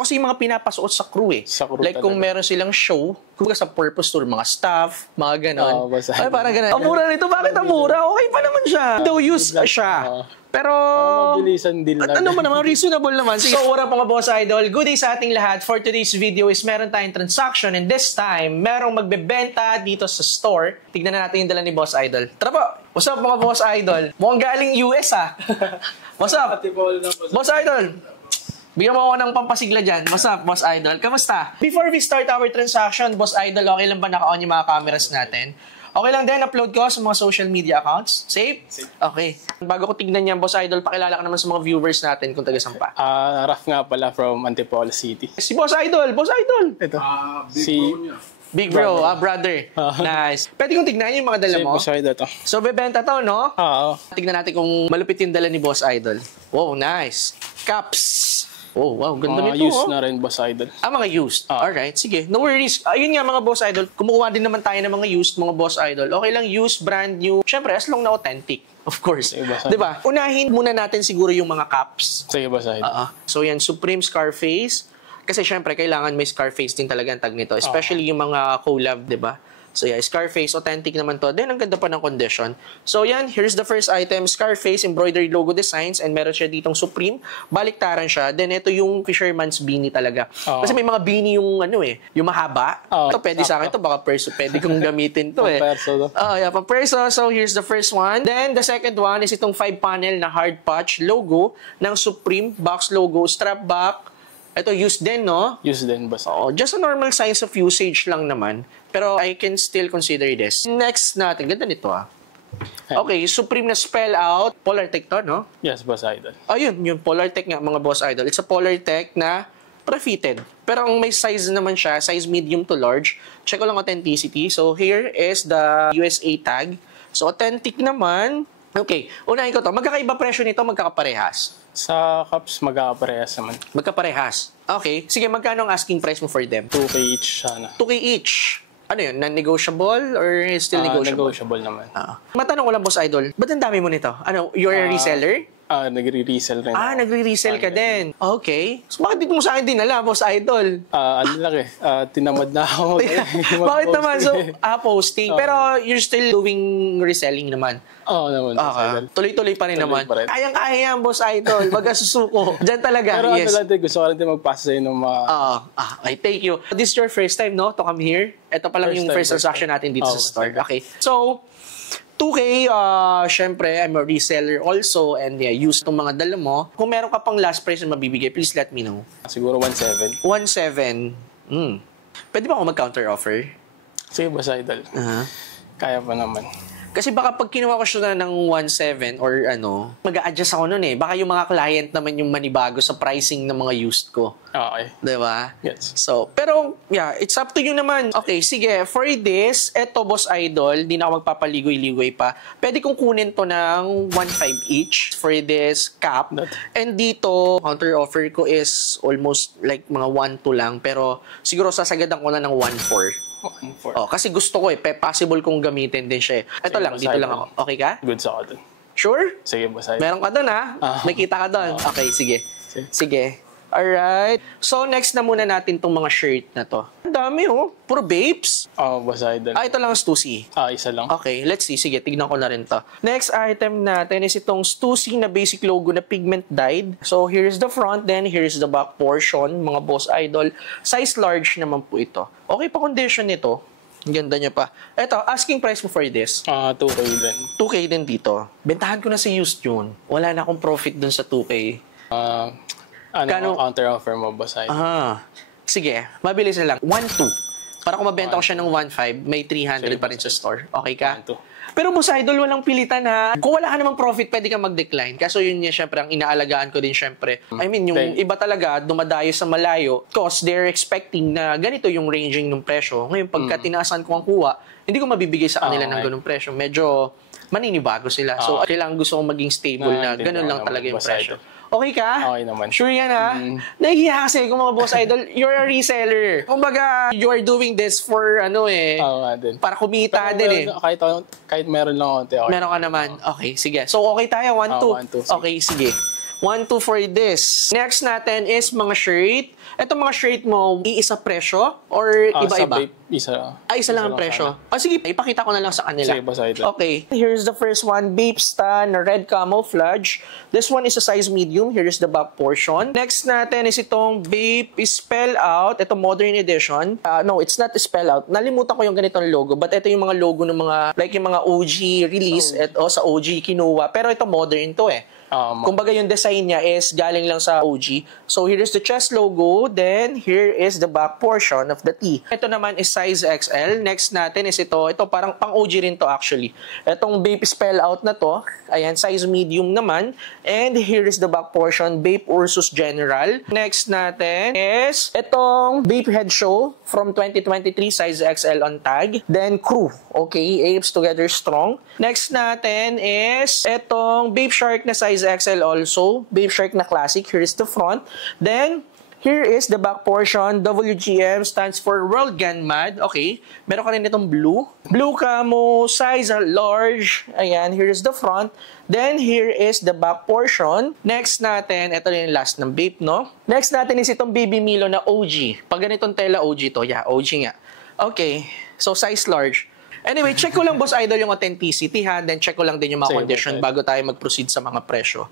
Ito kasi yung mga pinapasuot sa crew eh. Sa crew like kung meron silang show, kung sa purpose tour, mga staff, mga ganon. Ay, parang ganon. Ang mura nito, bakit ang mura? Okay pa naman siya. Though used siya. Pero, mabilisan din lang. Ano mo naman, reasonable naman. Sige. So, ura mga boss idol, good day sa ating lahat. For today's video is meron tayong transaction and this time, merong magbebenta dito sa store. Tignan na natin yung dala ni boss idol. Tara po! What's up mga boss idol? Mukhang galing US ah. What's up? Boss idol! Bigyan mo ako ng pampasigla dyan. What's up, boss idol? Kamusta? Before we start our transaction, boss idol, okay lang ba naka-on yung mga cameras natin? Okay lang din, upload ko sa mga social media accounts. Safe? Okay. Bago ko tignan yan, boss idol, pakilala ka naman sa mga viewers natin kung taga-saan pa. Raf nga pala from Antipolo City. Si boss idol! Boss idol! Ito. Si Big bro, brother. Nice. Pwede kong tignan yung mga dala mo? boss idol to. So, bebenta to, no? Oo. Tignan natin kung malupit yung dala ni boss idol. Wow, nice. Caps. Oh, wow, ganda nito. Used na rin, boss idol. Mga used. Alright, sige. No worries. Ayun nga, mga boss idol. Kumukuha din naman tayo ng mga used, mga boss idol. Okay lang, used, brand new. Siyempre, as long na authentic. Of course. Diba? Unahin muna natin siguro yung mga caps. Sige, boss idol. So, yan, Supreme Scarface. Kasi syempre, kailangan may Scarface din talaga ang tag nito. Especially yung mga collab, diba? So yeah, Scarface, authentic naman to. Then, ang ganda pa ng condition. So yan, here's the first item, Scarface, embroidery logo designs, and meron siya ditong Supreme. Baliktaran siya. Then, ito yung fisherman's beanie talaga. Kasi may mga beanie yung ano eh, yung mahaba. Ito, pwede sa akin to, baka pwede kong gamitin to eh. Yeah, pang-perso. So, here's the first one. Then, the second one is itong 5-panel na hard patch logo ng Supreme, box logo, strap back. Ito, used din, no? Used din, boss. Just a normal signs of usage lang naman. Pero I can still consider this. Next natin, ganda nito Okay, Supreme na spell out. Polartec to, no? Yes, boss idol. Ayun, yung Polartec nga, mga boss idol. It's a Polartec na pre-fitted. Pero ang may size naman siya, size medium to large. Check ko lang authenticity. So here is the USA tag. So authentic naman. Okay, unahin ko to. Magkakaiba presyo nito, magkakaparehas. Sa cups, magkakaparehas naman. Magkaparehas. Okay. Sige, magkano ang asking price mo for them? 2K each sana. 2K each. Ano yun? Non-negotiable or still negotiable? Negotiable naman. Matanong ko lang, boss idol. Ba't ang dami mo nito? Ano, you're a reseller? Nagre-resell rin. Nagre-resell ka din. Okay. So, bakit dito mo sa akin dinala, boss idol? Ano lang tinamad na ako. Bakit naman? So, posting. Pero you're still doing reselling naman. Oo naman. Tuloy-tuloy pa rin naman. Kayang-kaya yan, boss idol. Baga susuko. Diyan talaga. Pero ano lang din, gusto ko lang din magpasa sa'yo ng mga... I thank you. This is your first time, no? To come here? Ito pa lang yung first transaction natin dito sa store. Okay. So, 2K, syempre, I'm a reseller also and use itong mga dala mo. Kung meron ka pang last price na mabibigay, please let me know. Siguro 1.7. 1.7. Pwede ba ako mag-counter offer? Sige, boss idol. Kaya pa naman. Kasi baka pag kinuha ko siya ng 1.7 or ano, mag-a-adjust ako nun eh. Baka yung mga client naman yung manibago sa pricing ng mga used ko. Okay. Diba? Yes. So, pero, yeah, it's up to you naman. Okay, sige. For this, eto, boss idol, di na ako magpapaligoy-ligoy pa. Pwede kong kunin to ng 1.5 each for this cap. And dito, counter offer ko is almost like mga 1.2 lang. Pero, siguro sasagadan ko na ng 1.4. Kasi gusto ko possible kong gamitin din siya. Ito lang, dito lang ako. Okay ka? Good sa ako dun. Sure? Sige, boss idol. Meron ka dun may kita ka dun. Okay, sige. Sige. Alright. So, next na muna natin tong mga shirt na to. Ang dami puro babes. Boss idol. Ito lang ang Stussy. Isa lang. Okay, let's see. Sige, tignan ko na rin to. Next item natin is itong Stussy na basic logo na pigment dyed. So, here's the front, then here's the back portion, mga boss idol. Size large naman po ito. Okay pa condition nito. Ang ganda niya pa. Ito, asking price mo for this? 2K din. 2K din dito. Bentahan ko na sa used yun. Wala na akong profit dun sa 2K. Ano counter offer mo, boss idol? Sige, mabilis na lang. 1.2. Para kung mabenta ko siya ng 1.5, may 300 pa rin sa store. Okay ka? 1.2. Pero boss idol, walang pilitan Kung wala ka namang profit, pwede kang mag-decline. Kaso yun niya, syempre, ang inaalagaan ko din syempre. I mean, yung iba talaga, dumadayo sa malayo because they're expecting na ganito yung ranging ng presyo. Ngayon, pagka tinaasan ko ang kuha, hindi ko mabibigay sa kanila ng ganung presyo. Medyo maninibago sila. So, kailangan gusto kong maging stable na ganun lang talaga yung presyo. Okay ka? Okay naman. Sure yan Nahihiya kasi kung mga boss idol, you're a reseller. Kumbaga, you are doing this for para kumita din Kahit meron lang konti. Meron ka naman. Okay, sige. So, okay tayo. 1-2. Okay, sige. 1, 2 for this. Next natin is mga shirt. Ito mga shirt mo, iisa presyo or Sa iba-iba? vape, isa. Isa lang ang presyo. Sige, ipakita ko na lang sa kanila. Sige, basta ito. Okay, here's the first one, Vapesta na red camouflage. This one is a size medium. Here is the back portion. Next natin is itong Vape Spell Out. Ito modern edition. No, it's not spell out. Nalimutan ko yung ganitong logo, but ito yung mga logo ng mga, like yung mga OG release, sa OG kinuha. Pero ito modern to eh. Kumbaga yung design niya is galing lang sa OG. So here is the chest logo, then here is the back portion of the T. Ito naman is size XL. Next natin is ito. Ito parang pang OG rin to actually. Itong Vape Spell Out na to, ayan, size medium naman. And here is the back portion, Vape Ursus General. Next natin is itong Vape Head Show from 2023, size XL on tag. Then Crew, okay, apes together strong. Next natin is itong Vape Shark na size XL also, Vape Shark na classic. Here is the front. Then here is the back portion. WGM stands for World Gun Mad. Okay, meron ka rin itong blue camo, size large. Ayan, here is the front. Then here is the back portion. Next natin, ito yung last ng vape, no? Next natin is itong Baby Milo na OG. Pag ganitong tela, OG to. Yeah, OG nga. Okay, so size large. Anyway, check ko lang, Boss Idol, yung authenticity, ha? Then check ko lang din yung mga condition bago tayo mag-proceed sa mga presyo.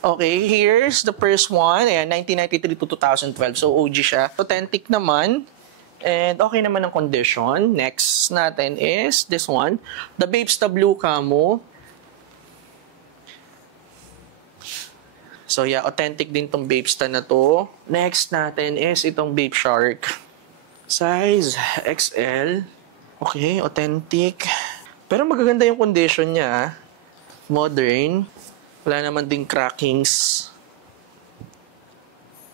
Okay, here's the first one. Ayan, 1993 to 2012. So, OG siya. Authentic naman. And okay naman ang condition. Next natin is this one. The Vapesta Blue Camo. So, yeah, authentic din tong Vapesta na to. Next natin is itong Vape Shark. Size XL. Okay, authentic. Pero magaganda yung condition niya. Modern. Wala naman ding crackings.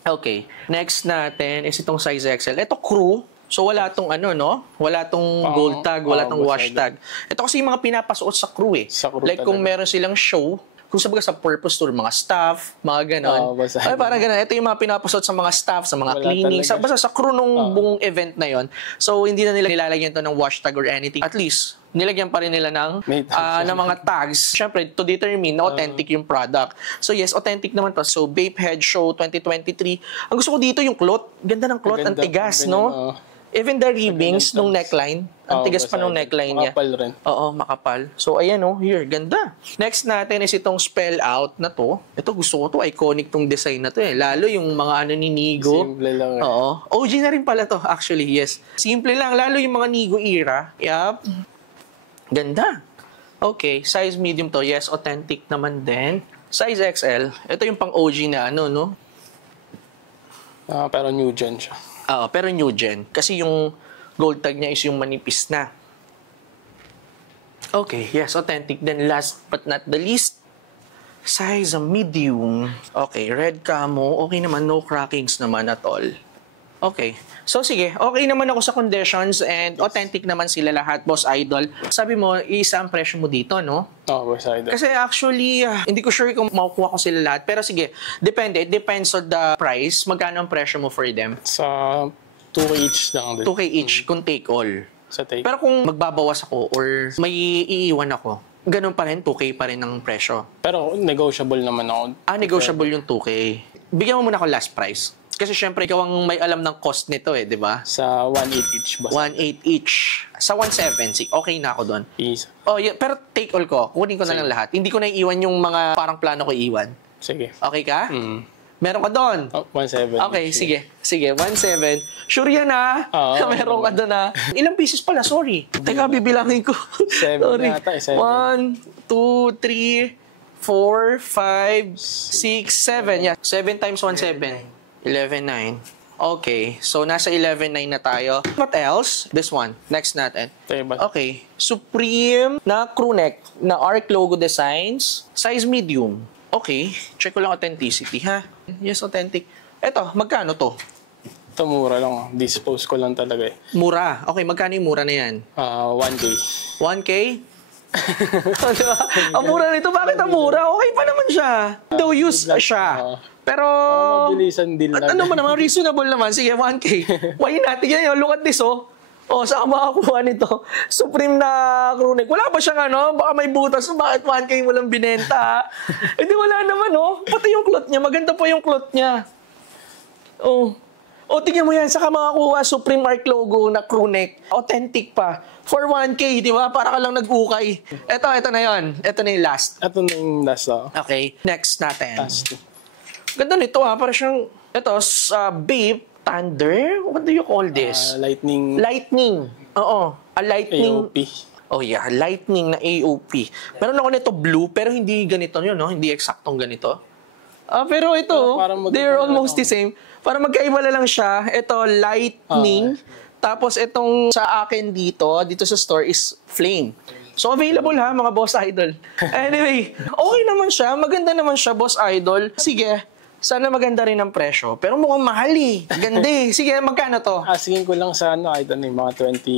Okay. Next natin is itong size XL. Ito Crew. So wala tong ano, no? Wala tong gold tag, wala tong wash tag. Ito kasi yung mga pinapasuot sa Crew eh. Sa Crew like talaga. Kung meron silang show, kung sabaga sa purpose tour, mga staff, mga ganon. Ay, parang ganon. Ito yung mga pinapasot sa mga staff, sa mga cleaning, basta sa crew nung buong event na yon. So, hindi na nila nilalagyan to ng wash tag or anything. At least, nilagyan pa rin nila ng mga tags. Siyempre, to determine na authentic yung product. So, yes, authentic naman to. So, Vape Head Show 2023. Ang gusto ko dito yung cloth. Ganda ng cloth, ang tigas, no? Even the ribbings nung neckline, ang tigas pa nung neckline niya. Makapal rin. Oo, makapal. So, ayan oh, here, ganda. Next natin is itong Spell Out na to. Ito, gusto ko to, iconic tong design na to eh. Lalo yung mga ano ni Nigo. Simple lang eh. Oo. OG na rin pala to, actually, yes. Simple lang, lalo yung mga Nigo era. Yup. Ganda. Okay, size medium to. Yes, authentic naman din. Size XL. Ito yung pang OG na ano, no? Pero new gen siya. Pero new gen. Kasi yung gold tag niya is yung manipis na. Okay, yes, authentic. Then last but not the least, size medium. Okay, red camo. Okay naman, no crackings naman at all. Okay. So sige, okay naman ako sa conditions and authentic naman sila lahat, Boss Idol. Sabi mo, isa ang presyo mo dito, no? Boss Idol. Kasi actually, hindi ko sure kung makukuha ko sila lahat. Pero sige, depende. It depends on the price. Magkano ang presyo mo for them? Sa 2K each lang din. 2K each, kung take all. Sa take. Pero kung magbabawas ako or may iiwan ako, ganun pa rin, 2K pa rin ang presyo. Pero negotiable naman ako. Negotiable yung 2K. Bigyan mo muna ako last price. Kasi syempre, ikaw ang may alam ng cost nito eh, di ba? Sa 1.8 each. 1.8 each. Sa 1.7, okay na ako doon. Easy. Yeah, pero take all ko. Kunin ko na lang lahat. Hindi ko na iiwan yung mga parang plano ko iiwan. Sige. Okay ka? Meron ka doon? 1.7. Okay, sige. Sige, 1.7. Sure yan ha? Meron ka doon ha? Ilang pieces pala? Sorry. Teka, bibilangin ko. 7 yata. 1, 2, 3, 4, 5, 6, 7. Yeah, 7 times 1, 7. 11.9. Okay, so nasa 11.9 na tayo. What else? This one. Next natin. Okay, Supreme na crew neck na ARC logo designs. Size medium. Okay, check ko lang authenticity, ha? Yes, authentic. Eto, magkano to? Ito mura lang. Dispose ko lang talaga eh. Mura. Okay, magkano yung mura na yan? 1K. 1K? Diba? Ang mura nito, bakit ang mura? Okay pa naman siya. Though use siya. Pero, mabilisan din lang. Ano mo naman, reasonable naman. Sige, 1K. Why natin yan? Look at this, oh. O, saan makakuha nito? Supreme na crew neck. Wala ba siyang ano? Baka may butas. So, bakit 1K mo lang binenta? Eh di wala naman, oh. Pati yung cloth niya. Maganda po yung cloth niya. Oh. O, tingnan mo yan. Saka makakuha Supreme Arc logo na crew neck. Authentic pa. For 1K, di ba? Para ka lang nag-ukay. Ito na yon. Ito na yung last. Ito na yung last ako. Okay. Next natin. Last. Ganda nito ha. Para siyang, ito, Babe Thunder. What do you call this? Lightning. Lightning. Oo. A lightning. AOP. Oh yeah, lightning na AOP. Meron ako nito blue, pero hindi ganito yun, no? Hindi eksaktong ganito. Pero ito, they're almost the same. Para magkaiba lang siya. Ito, lightning. Tapos itong sa akin dito sa store is flame. So available ha, mga Boss Idol. Anyway, okay naman siya. Maganda naman siya, Boss Idol. Sige, sana maganda rin ang presyo. Pero mukhang mahal eh. Ganda eh. Sige, magkano to? Asking ko lang sa idol yung mga 20K.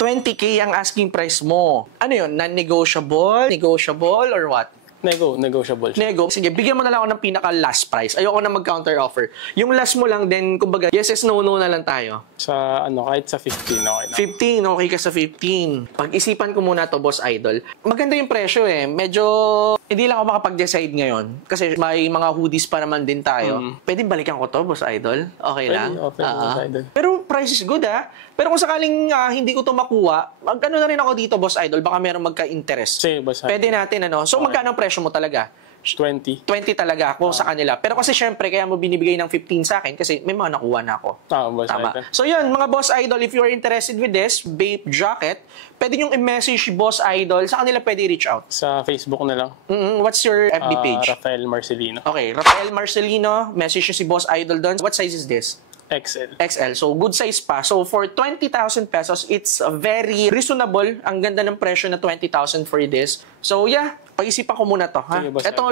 20K ang asking price mo. Ano yun? Non-negotiable? Negotiable or what? Negotiable siya. Sige, bigyan mo na lang ako ng pinaka-last price. Ayoko na mag-counter offer. Yung last mo lang din, kumbaga, yes, no na lang tayo. Sa kahit sa 15, okay na. 15, okay ka sa 15. Pag-isipan ko muna to, Boss Idol. Maganda yung presyo eh. Medyo, hindi lang ako makapag-decide ngayon. Kasi may mga hoodies pa naman din tayo. Pwede balikan ko to, Boss Idol? Okay lang? Okay, Boss Idol. Pero price is good ah. Pero kung sakaling hindi ko to makuha, mag-ano na rin ako dito, Boss Idol. Baka merong magka-interest. Sige, Boss Idol. Pwede natin, ano? So, magkano ang presyo mo talaga? 20. 20 talaga ako sa kanila. Pero kasi syempre, kaya mo binibigay ng 15 sa akin kasi may mga nakuha na ako. Boss Tama. Idol. So yun, mga Boss Idol, if you are interested with this Bape jacket, pwede nyo i-message Boss Idol. Sa kanila pwede reach out. Sa Facebook na lang. What's your FB page? Rafael Marcelino. Okay, Rafael Marcelino. Message nyo si Boss Idol doon. What size is this? XL. XL. So, good size pa. So, for 20,000 pesos, it's very reasonable. Ang ganda ng presyo na 20,000 for this. So, yeah. Pag-isipan ko muna to. Ha? Sige, Boss Ito,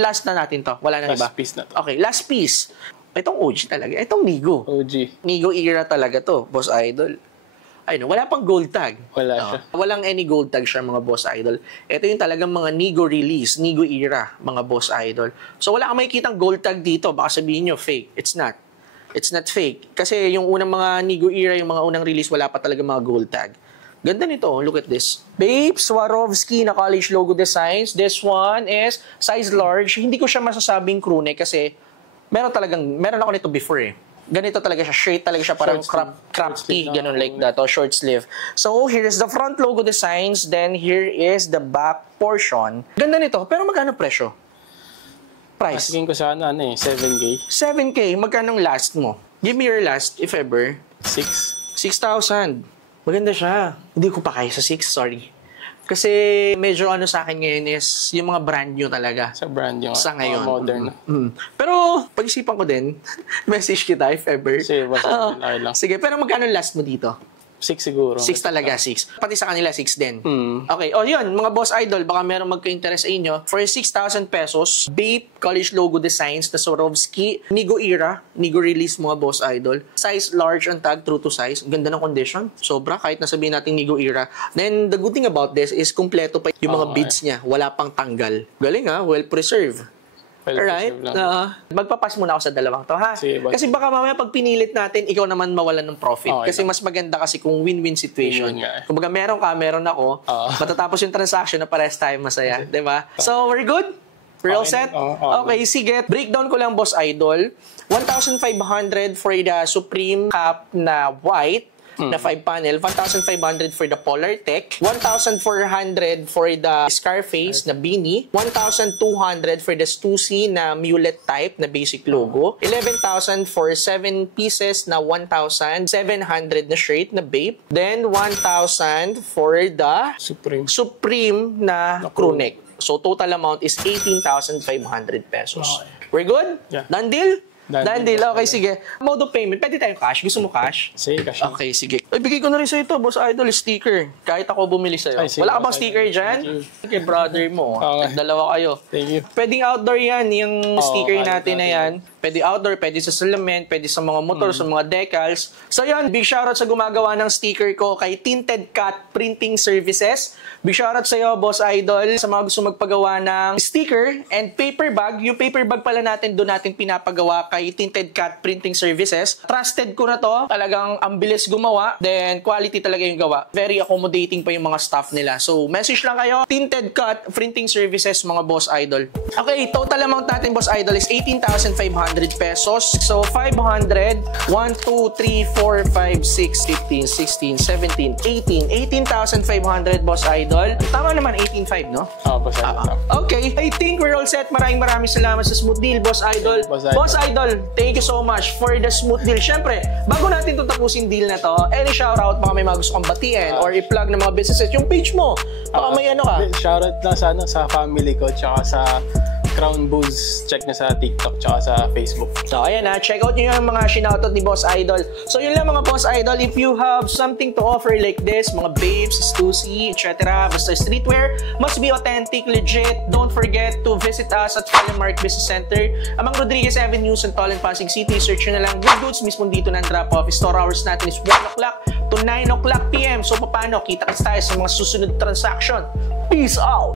last na natin to. Wala na iba. Last piece na to. Okay, last piece. Itong OG talaga. Itong Nigo. OG. Nigo era talaga to, Boss Idol. Ay no, wala pang gold tag. Wala siya. Walang any gold tag siya, mga Boss Idol. Ito yung talagang mga Nigo release, Nigo era, mga Boss Idol. So wala kang makikitang gold tag dito. Baka sabihin nyo, fake. It's not. It's not fake. Kasi yung unang mga Nigo era, yung mga unang release, wala pa talaga mga gold tag. Ganda nito. Look at this. Babe Swarovski na college logo designs. This one is size large. Hindi ko siya masasabing crew neck kasi meron ako nito before eh. Ganito talaga siya. Straight talaga siya. Parang crop tee. Ganun like that. O short sleeve. So, here is the front logo designs. Then, here is the back portion. Ganda nito. Pero magkano presyo? Price? Asking ko sana 7K. 7K. Magkano last mo? Give me your last, if ever. 6,000. Maganda siya. Hindi ko pa kaya sa 6, sorry. Kasi medyo sa akin ngayon is yung mga brand new talaga. Sa brand new. Sa ngayon. Modern. Pero pag-isipan ko din, message kita if ever. Sige, basta lang. Sige, pero magkano last mo dito? 6 siguro. 6 talaga, 6. Pati sa kanila, 6 din. Okay, yun, mga Boss Idol, baka meron magka-interest sa inyo. For 6,000 pesos, Bape college logo designs na Swarovski, Nigo era, Nigo release, mga Boss Idol. Size large ang tag, true to size. Ganda ng condition. Sobra, kahit nasabihin natin Nigo era. Then, the good thing about this is kumpleto pa yung mga beads niya. Wala pang tanggal. Galing well preserved. Alright? Magpapas muna ako sa dalawang to, ha? Sige, kasi baka mamaya pag pinilit natin, ikaw naman mawalan ng profit. Okay, kasi mas maganda kasi kung win-win situation. Kung baga meron ka, meron ako, matatapos yung transaction na parehas tayo masaya. Diba? So, we're good? We're all set? Okay, sige. Breakdown ko lang, Boss Idol. 1,500 for the Supreme cap na white, na 5 panel, 1,500 for the Polar Tech, 1,400 for the Scarface na beanie, 1,200 for the Stussy na mulet type na basic logo, 11,000 for 7 pieces na 1,700 na shirt na Bape, then 1,000 for the Supreme na crew neck. So total amount is 18,500 pesos. We're good? Yeah. Done deal? Done deal. Okay, sige. Mode of payment. Pwede tayong cash. Gusto mo cash? Sige, cash. Okay, sige. Ay, bigay ko na rin sa ito, Boss Idol, sticker. Kahit ako bumili sa'yo. Ay, sige, wala ka bang Boss sticker Idol. dyan? Okay, brother mo. Dalawa kayo. Thank you. Pwedeng outdoor yan, yung sticker natin na yan. Pwede outdoor, pwede sa salamin, pwede sa mga motor, sa mga decals. So yan, big shoutout sa gumagawa ng sticker ko kay Tinted Cut Printing Services. Big shoutout sa iyo, Boss Idol, sa mga gusto magpagawa ng sticker and paper bag. Yung paper bag pala natin, doon natin pinapagawa kay Tinted Cat Printing Services. Trusted ko na to. Talagang ang bilis gumawa. Then, quality talaga yung gawa. Very accommodating pa yung mga staff nila. So, message lang kayo. Tinted Cat Printing Services, mga Boss Idol. Okay, total amount natin, Boss Idol, is 18,500 pesos. So, 500, 1, 2, 3, 4, 5, 6, 15, 16, 17, 18. 18,500, Boss Idol. Tama naman, 18,500, no? Boss Idol. Okay, I think we're all set. Maraming salamat sa smooth deal, Boss Idol. Boss Idol, thank you so much for the smooth deal. Siyempre, bago natin itong tapusin deal na to, any shoutout, baka may mga gusto kang batiin or i-plug ng mga businesses, yung page mo. Baka may ano ka. Shoutout lang sa family ko, tsaka sa Crown Booze. Check na sa TikTok tsaka sa Facebook. So, ayan na. Check out nyo yung mga shoutout ni Boss Idol. So, yun lang mga Boss Idol. If you have something to offer like this, mga babes, stussy, etc., basta streetwear, must be authentic, legit. Don't forget to visit us at Telemark Business Center, Amang Rodriguez Avenue, Santolan, Pasig City. Search nyo na lang Good Goods. Mismo dito na ang drop-off. Store hours natin is 1 o'clock to 9 o'clock p.m. So, paano? Kita-kits tayo sa mga susunod transaction. Peace out!